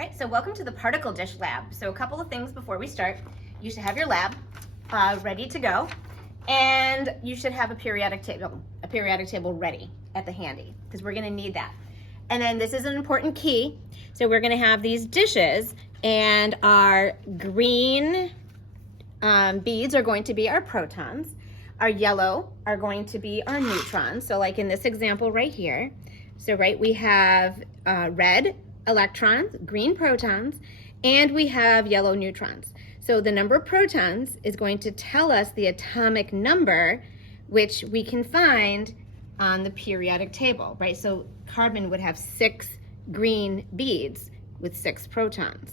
All right, so welcome to the particle dish lab. So a couple of things before we start. You should have your lab ready to go, and you should have a periodic table ready at the handy, because we're gonna need that. And then this is an important key. So we're gonna have these dishes, and our green beads are going to be our protons. Our yellow are going to be our neutrons. So like in this example right here, so we have red electrons, green protons, and we have yellow neutrons. So the number of protons is going to tell us the atomic number, which we can find on the periodic table, right? So carbon would have 6 green beads with 6 protons.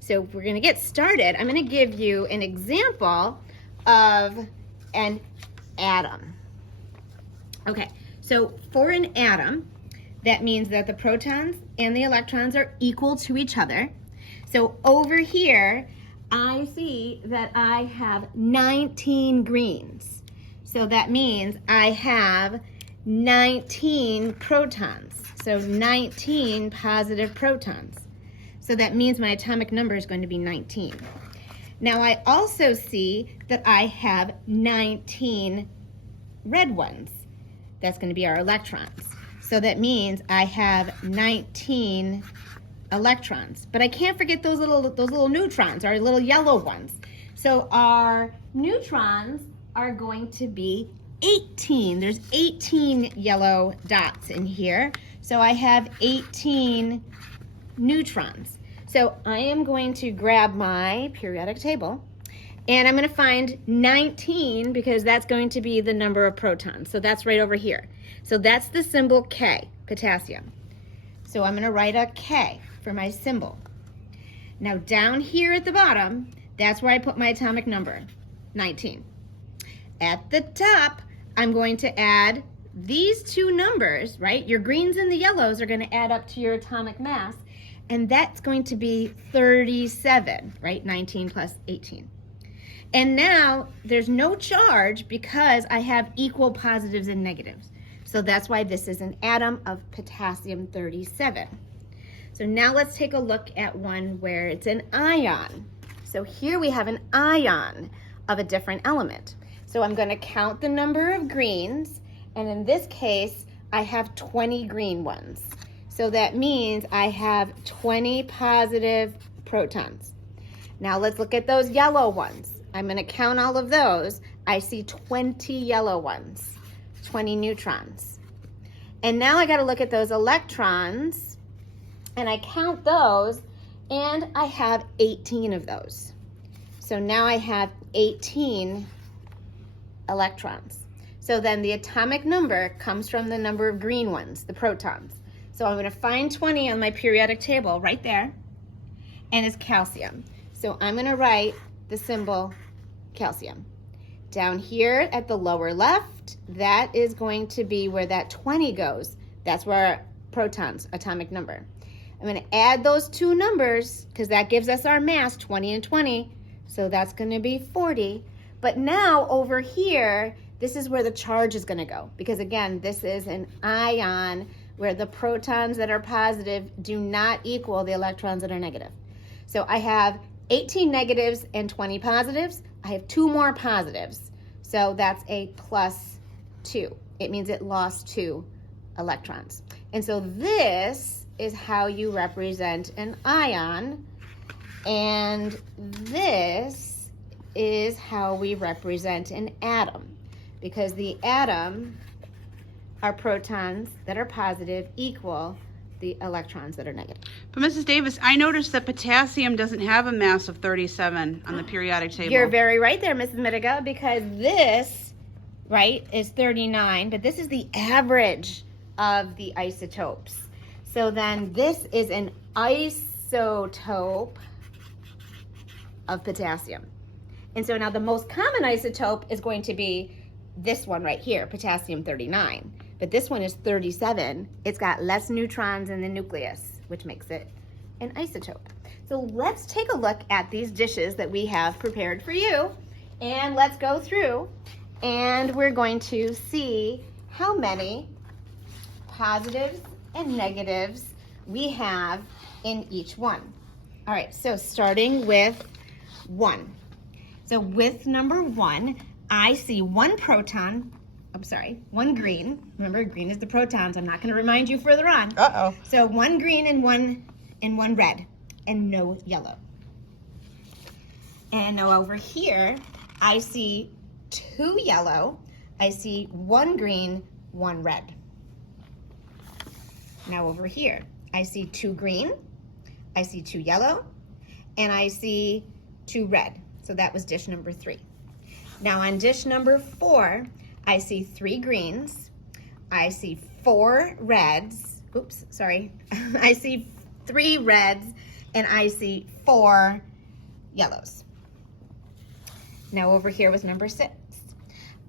So if we're gonna get started, I'm gonna give you an example of an atom. Okay, so for an atom, that means that the protons and the electrons are equal to each other. So over here, I see that I have 19 greens. So that means I have 19 protons. So 19 positive protons. So that means my atomic number is going to be 19. Now I also see that I have 19 red ones. That's going to be our electrons. So that means I have 19 electrons. But I can't forget those little neutrons, our little yellow ones. So our neutrons are going to be 18. There's 18 yellow dots in here. So I have 18 neutrons. So I am going to grab my periodic table, and I'm going to find 19 because that's going to be the number of protons. So that's right over here. So that's the symbol K, potassium. So I'm going to write a K for my symbol. Now down here at the bottom, that's where I put my atomic number, 19. At the top, I'm going to add these two numbers, right? Your greens and the yellows are going to add up to your atomic mass, and that's going to be 37, right? 19 plus 18. And now there's no charge because I have equal positives and negatives. So that's why this is an atom of potassium 37. So now let's take a look at one where it's an ion. So here we have an ion of a different element. So I'm going to count the number of greens, and in this case, I have 20 green ones. So that means I have 20 positive protons. Now let's look at those yellow ones. I'm going to count all of those. I see 20 yellow ones, 20 neutrons. And now I got to look at those electrons, and I count those, and I have 18 of those. So now I have 18 electrons. So then the atomic number comes from the number of green ones, the protons. So I'm going to find 20 on my periodic table right there, and it's calcium. So I'm going to write the symbol calcium. Down here at the lower left, that is going to be where that 20 goes. That's where our protons, atomic number. I'm going to add those two numbers because that gives us our mass, 20 and 20. So that's going to be 40. But now over here, this is where the charge is going to go, because again, this is an ion where the protons that are positive do not equal the electrons that are negative. So I have 18 negatives and 20 positives. I have 2 more positives. So that's a plus 2. It means it lost 2 electrons. And so this is how you represent an ion, and this is how we represent an atom, because the atom, our protons that are positive equal the electrons that are negative. But Mrs. Davis, I noticed that potassium doesn't have a mass of 37 on the periodic table. You're very right there, Mrs. Mitiga, because this, right, is 39, but this is the average of the isotopes. So then this is an isotope of potassium. And so now the most common isotope is going to be this one right here, potassium 39. But this one is 37. It's got less neutrons in the nucleus, which makes it an isotope. So let's take a look at these dishes that we have prepared for you, and let's go through, and we're going to see how many positives and negatives we have in each one. All right, so starting with 1. So with number 1, I see 1 proton, I'm sorry, 1 green. Remember, green is the protons. I'm not going to remind you further on. Uh-oh. So 1 green and 1 red, and no yellow. And now over here, I see 2 yellow. I see 1 green, 1 red. Now over here, I see 2 green, I see 2 yellow, and I see 2 red. So that was dish number 3. Now on dish number 4, I see 3 greens, I see 4 reds, oops, sorry. I see 3 reds, and I see 4 yellows. Now over here was number 6.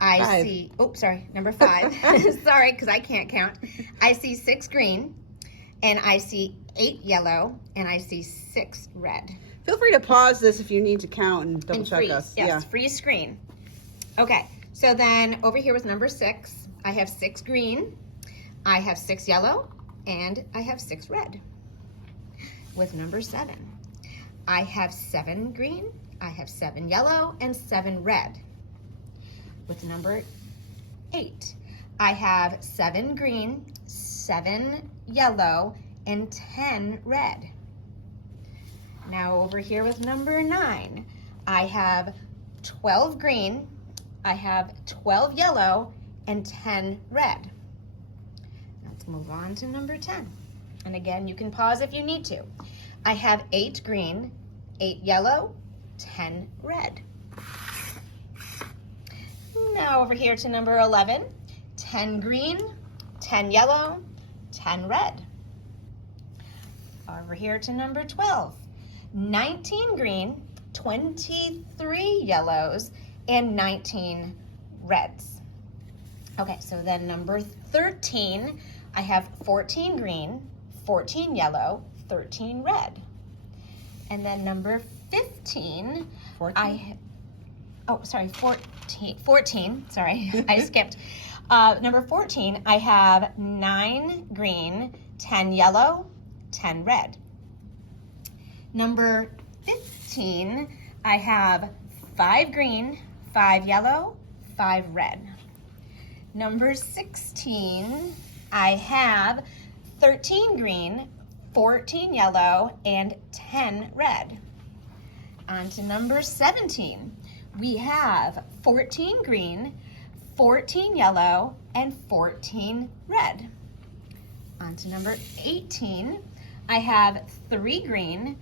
I see, oops, sorry, number 5. Sorry, because I can't count. I see 6 green, and I see 8 yellow, and I see 6 red. Feel free to pause this if you need to count and double And check freeze, us. yes, Yeah. freeze screen. Okay, so then over here was number 6. I have 6 green, I have 6 yellow, and I have 6 red. With number 7, I have 7 green, I have 7 yellow, and 7 red. With number 8, I have 7 green, 7 yellow, and 10 red. Now over here with number 9, I have 12 green, I have 12 yellow, and 10 red. Let's move on to number 10. And again, you can pause if you need to. I have 8 green, 8 yellow, 10 red. Now over here to number 11, 10 green, 10 yellow, 10 red. Over here to number 12, 19 green, 23 yellows, and 19 reds. Okay, so then number 13, I have 14 green, 14 yellow, 13 red. And then number 15, 14? 14, sorry, I skipped. Number 14, I have 9 green, 10 yellow, 10 red. Number 15, I have 5 green, 5 yellow, 5 red. Number 16, I have 13 green, 14 yellow, and 10 red. On to number 17. We have 14 green, 14 yellow, and 14 red. On to number 18. I have 3 green,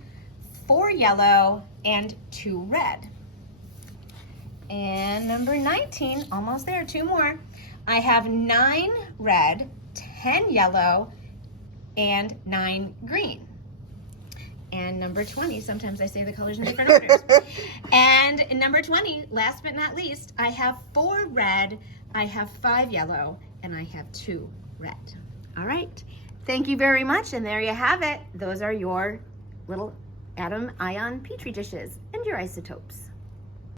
4 yellow, and 2 red. And number 19, almost there, 2 more. I have 9 red, 10 yellow, and 9 green. And number 20, sometimes I say the colors in different orders. And number 20, last but not least, I have 4 red, I have 5 yellow, and I have 2 red. All right, thank you very much, and there you have it. Those are your little atom ion Petri dishes and your isotopes.